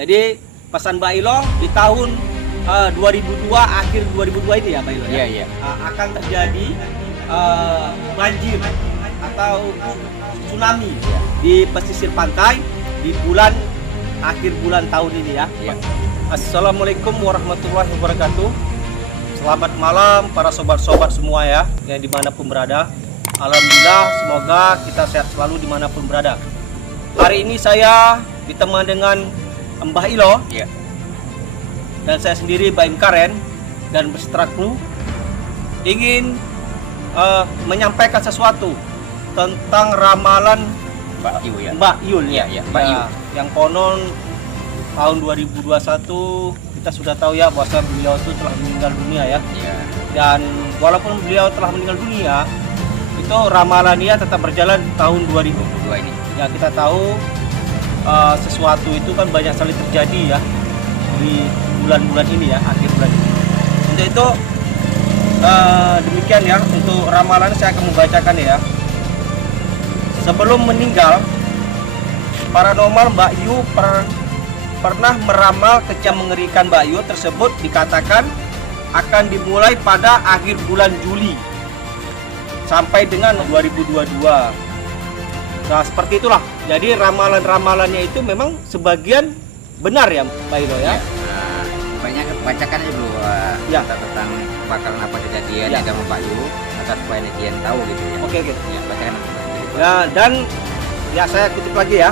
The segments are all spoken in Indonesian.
Jadi pesan Mbak Ilo di tahun 2002, akhir 2002 ini ya Mbak Ilo ya? Iya. Akan terjadi banjir atau tsunami di pesisir pantai di akhir bulan tahun ini ya. Iya. Assalamualaikum warahmatullahi wabarakatuh. Selamat malam para sobat-sobat semua ya, yang dimanapun berada. Alhamdulillah, semoga kita sehat selalu dimanapun berada. Hari ini saya ditemani dengan Mbah Ilo, Iya. dan saya sendiri Baim Karen dan beserta kru ingin menyampaikan sesuatu tentang ramalan Mbak Yu ya. Mbak Yul ya. Iya, Mbak Yu. Yang konon tahun 2021 kita sudah tahu ya bahwa beliau itu telah meninggal dunia ya. Iya. Dan walaupun beliau telah meninggal dunia, itu ramalannya tetap berjalan tahun 2022 ini. Ya, kita tahu sesuatu itu kan banyak sekali terjadi ya di bulan-bulan ini ya, akhir bulan ini. Untuk itu demikian ya, untuk ramalan saya akan membacakan ya. Sebelum meninggal, paranormal Mbak Yu pernah meramal kejadian mengerikan Mbak Yu tersebut dikatakan akan dimulai pada akhir bulan Juli sampai dengan 2022. Nah, seperti itulah. Jadi ramalan-ramalannya itu memang sebagian benar ya Mbak Ilo ya. Nah, banyak bacakan dulu Ya. tentang bakalan apa kejadian Ya. yang sama Pak Yu agar supaya netizen tahu gitu ya. Oke. Ya, bacakan dulu. Ya, dan ya saya kutip lagi ya.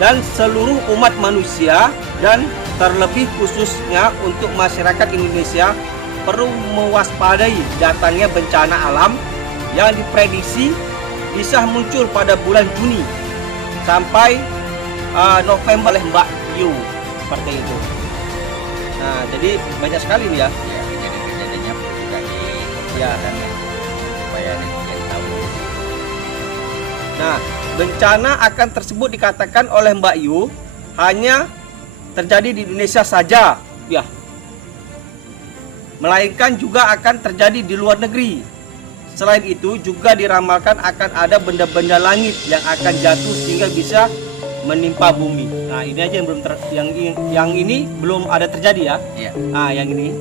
Dan seluruh umat manusia dan terlebih khususnya untuk masyarakat Indonesia perlu mewaspadai datangnya bencana alam yang diprediksi bisa muncul pada bulan Juni sampai November oleh Mbak Yu, seperti itu. Nah, jadi banyak sekali nih ya. Ya, kejadian-kejadiannya juga diperhatikan ya, supaya netizen tahu. Nah, bencana akan tersebut dikatakan oleh Mbak Yu hanya terjadi di Indonesia saja, ya. Melainkan juga akan terjadi di luar negeri. Selain itu juga diramalkan akan ada benda-benda langit yang akan jatuh sehingga bisa menimpa bumi. Nah, ini aja yang belum yang ini belum ada terjadi ya. Iya. Nah, yang ini.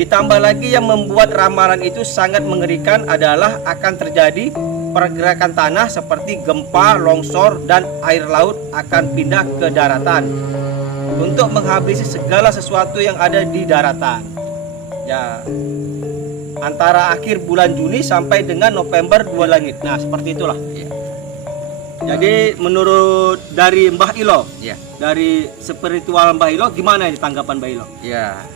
Ditambah lagi yang membuat ramalan itu sangat mengerikan adalah akan terjadi pergerakan tanah seperti gempa, longsor, dan air laut akan pindah ke daratan untuk menghabisi segala sesuatu yang ada di daratan. Ya, antara akhir bulan Juni sampai dengan November 2 langit. Nah, seperti itulah. Iya. Jadi menurut dari Mbah Ilo, Iya. dari spiritual Mbah Ilo, gimana ini tanggapan Mbah Ilo? Ya.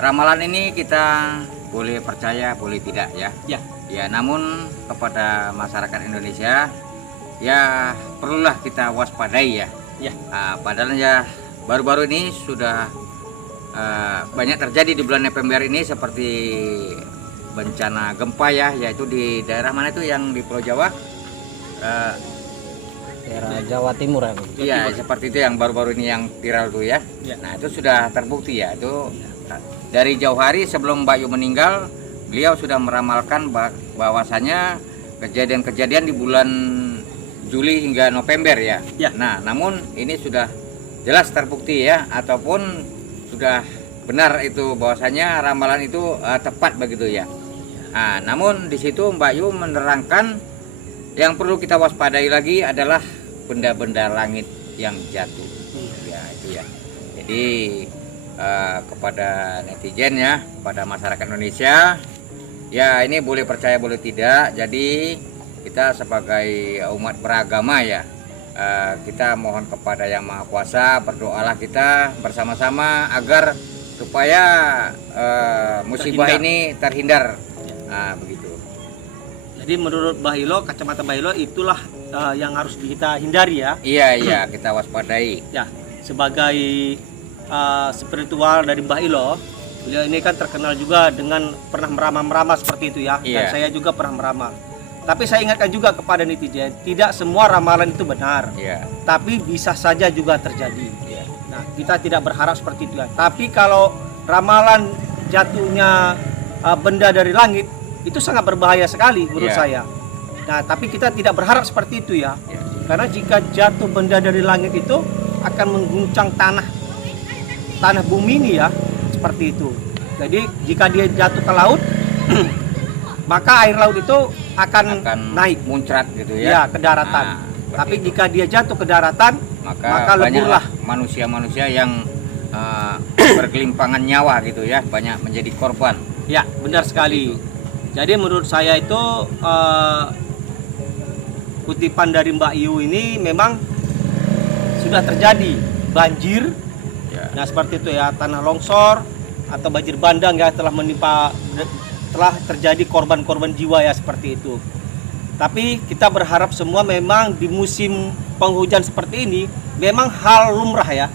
Ramalan ini kita boleh percaya, boleh tidak ya. Ya. Ya, namun kepada masyarakat Indonesia ya perlulah kita waspadai ya. Ya. Padahal ya baru-baru ini sudah banyak terjadi di bulan November ini seperti bencana gempa ya, yaitu di daerah mana itu yang di Pulau Jawa? Daerah Jawa Timur ya. Iya, seperti itu yang baru-baru ini yang viral tuh ya. Ya. Nah, itu sudah terbukti ya. Itu dari jauh hari sebelum Mbak Yu meninggal, beliau sudah meramalkan bahwasanya kejadian-kejadian di bulan Juli hingga November ya. Ya. Nah, namun ini sudah jelas terbukti ya, ataupun sudah benar itu bahwasanya ramalan itu tepat begitu ya. Nah, namun di situ Mbak Yu menerangkan yang perlu kita waspadai lagi adalah benda-benda langit yang jatuh. Ya, itu ya. Jadi kepada netizen ya, kepada masyarakat Indonesia, ya ini boleh percaya boleh tidak. Jadi kita sebagai umat beragama ya, kita mohon kepada Yang Maha Kuasa, berdoalah kita bersama-sama agar supaya musibah ini terhindar. Nah, begitu. Jadi menurut Mbah Ilo, kacamata Mbah Ilo itulah yang harus kita hindari ya. Iya, kita waspadai. Ya, sebagai spiritual dari Mbah Ilo, beliau ini kan terkenal juga dengan pernah meramal-meramal seperti itu ya. Dan Iya. saya juga pernah meramal. Tapi saya ingatkan juga kepada netizen, tidak semua ramalan itu benar. Iya. Tapi bisa saja juga terjadi. Iya. Nah, kita tidak berharap seperti itu ya. Tapi kalau ramalan jatuhnya benda dari langit, itu sangat berbahaya sekali menurut Iya. saya. Nah, tapi kita tidak berharap seperti itu ya. Iya. Karena jika jatuh benda dari langit itu akan mengguncang tanah bumi ini ya, seperti itu. Jadi jika dia jatuh ke laut, maka air laut itu akan naik muncrat gitu ya ya. ke daratan. Nah, Tapi itu. jika dia jatuh ke daratan, maka leburlah. Manusia-manusia yang bergelimpangan nyawa gitu ya, banyak menjadi korban. Ya, benar sekali. Jadi menurut saya itu kutipan dari Mbak Iyu ini memang sudah terjadi banjir. Ya. Nah, seperti itu ya, tanah longsor atau banjir bandang ya telah terjadi korban-korban jiwa ya, seperti itu. Tapi kita berharap semua memang di musim penghujan seperti ini memang hal lumrah ya,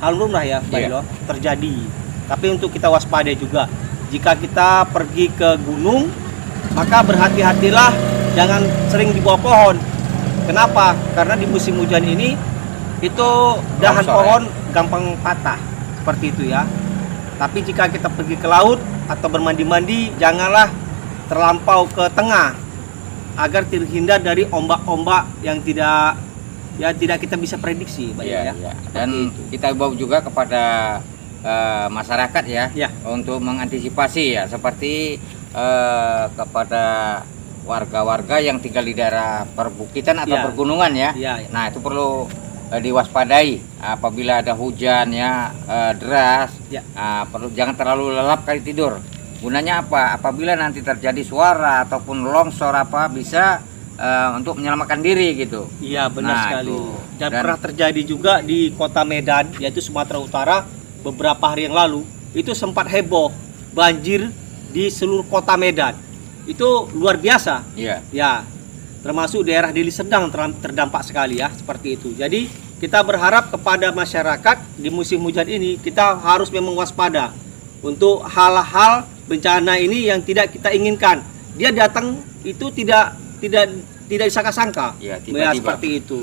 Mbak Ilo, terjadi. Tapi untuk kita waspada juga, jika kita pergi ke gunung, maka berhati-hatilah, jangan sering di bawah pohon. Kenapa? Karena di musim hujan ini itu dahan Longsor, pohon gampang patah, seperti itu ya. Tapi jika kita pergi ke laut atau bermandi-mandi, janganlah terlampau ke tengah agar terhindar dari ombak-ombak yang tidak kita bisa prediksi, Mbak Ilo, ya. Dan kita bawa juga kepada masyarakat ya, Ya. untuk mengantisipasi ya, seperti kepada warga-warga yang tinggal di daerah perbukitan atau Ya. pergunungan ya. Ya. Nah, itu perlu diwaspadai apabila ada hujan ya deras. Ya. Perlu jangan terlalu lelap kali tidur. Gunanya apa? Apabila nanti terjadi suara ataupun longsor bisa untuk menyelamatkan diri gitu. Iya, benar Nah, sekali. itu. Dan Dan- pernah terjadi juga di kota Medan, yaitu Sumatera Utara, beberapa hari yang lalu. Itu sempat heboh, banjir di seluruh kota Medan. Itu luar biasa. Iya. Ya, termasuk daerah Deli Serdang terdampak sekali ya, seperti itu. Jadi kita berharap kepada masyarakat di musim hujan ini, kita harus memang waspada untuk hal-hal bencana ini yang tidak kita inginkan. Dia datang itu tidak disangka-sangka. Ya, Ya, tiba-tiba. seperti itu.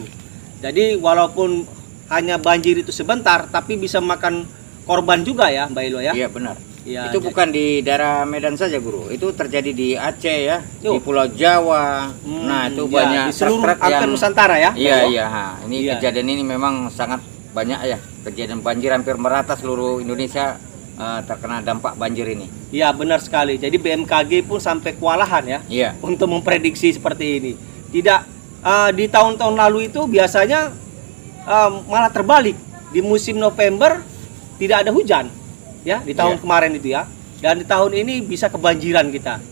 Jadi walaupun hanya banjir itu sebentar, tapi bisa makan korban juga ya, Mbak Ilo ya. Iya benar. Ya, Itu jadi- bukan di daerah Medan saja, Guru. Itu terjadi di Aceh ya, di Tuh. Pulau Jawa. Hmm, Nah, itu ya, banyak di seluruh truk-truk hampir Nusantara ya. Iya, Mbak Ilo. iya. Ini Iya. kejadian ini memang sangat banyak ya. Kejadian banjir hampir merata seluruh Indonesia terkena dampak banjir ini. Iya, benar sekali. Jadi BMKG pun sampai kewalahan ya Iya. untuk memprediksi seperti ini. Tidak di tahun-tahun lalu itu biasanya malah terbalik. Di musim November tidak ada hujan ya, di tahun Iya. kemarin itu ya. Dan di tahun ini bisa kebanjiran kita.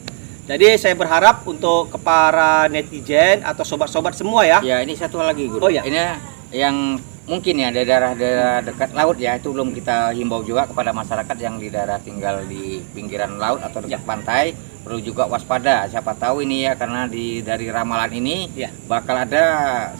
Jadi saya berharap untuk para netizen atau sobat-sobat semua ya. Ya, ini satu lagi, Guru. Oh, ya. Ini yang mungkin ya di daerah-daerah dekat laut ya, itu belum kita himbau juga kepada masyarakat yang di daerah tinggal di pinggiran laut atau dekat pantai, perlu juga waspada. Siapa tahu ini ya, karena dari ramalan ini Ya. bakal ada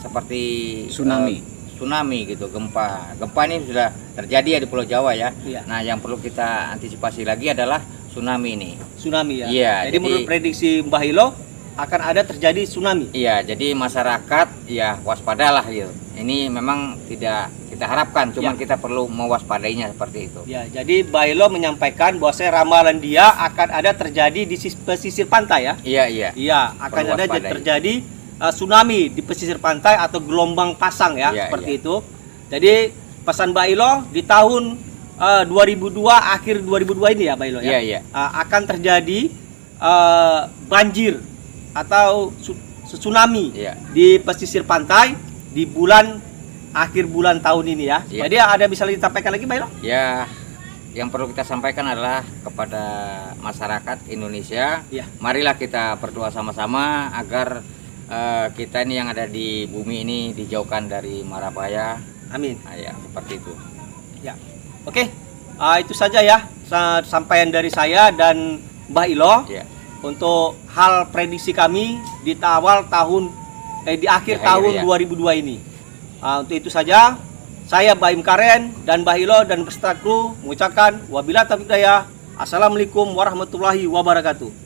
seperti tsunami gitu, gempa ini sudah terjadi ya di Pulau Jawa ya. Iya. Nah, yang perlu kita antisipasi lagi adalah tsunami ini. Tsunami ya. Iya, jadi menurut prediksi Mbah Hilo akan ada terjadi tsunami. Iya, jadi masyarakat ya waspadalah gitu. Ini memang tidak kita harapkan, cuman Ya. kita perlu mewaspadainya seperti itu. Ya, jadi Mbah Hilo menyampaikan bahwa ramalan dia akan ada terjadi di pesisir pantai ya. Iya, iya. Iya, akan Perlu ada waspadai. terjadi tsunami di pesisir pantai atau gelombang pasang ya, Iya, seperti iya. itu. Jadi pesan Mbak Ilo di tahun 2002 akhir 2002 ini ya, Mbak Ilo ya. Iya, iya. Akan terjadi banjir atau tsunami Iya. di pesisir pantai di akhir bulan tahun ini ya. Iya. Jadi ada bisa ditampaikan lagi, Mbak Ilo? Ya, yang perlu kita sampaikan adalah kepada masyarakat Indonesia, Iya. marilah kita berdoa sama-sama agar kita ini yang ada di bumi ini dijauhkan dari mara bahaya. Amin. Nah, ya, seperti itu. Ya, oke. Itu saja ya sampaian dari saya dan Mbah Ilo Ya. untuk hal prediksi kami di di akhir Di akhir, tahun ya. 2002 ini. Untuk itu saja, saya Baim Karen dan Mbah Ilo dan beserta kru mengucapkan wabillahi taufiq hidayah. Assalamualaikum warahmatullahi wabarakatuh.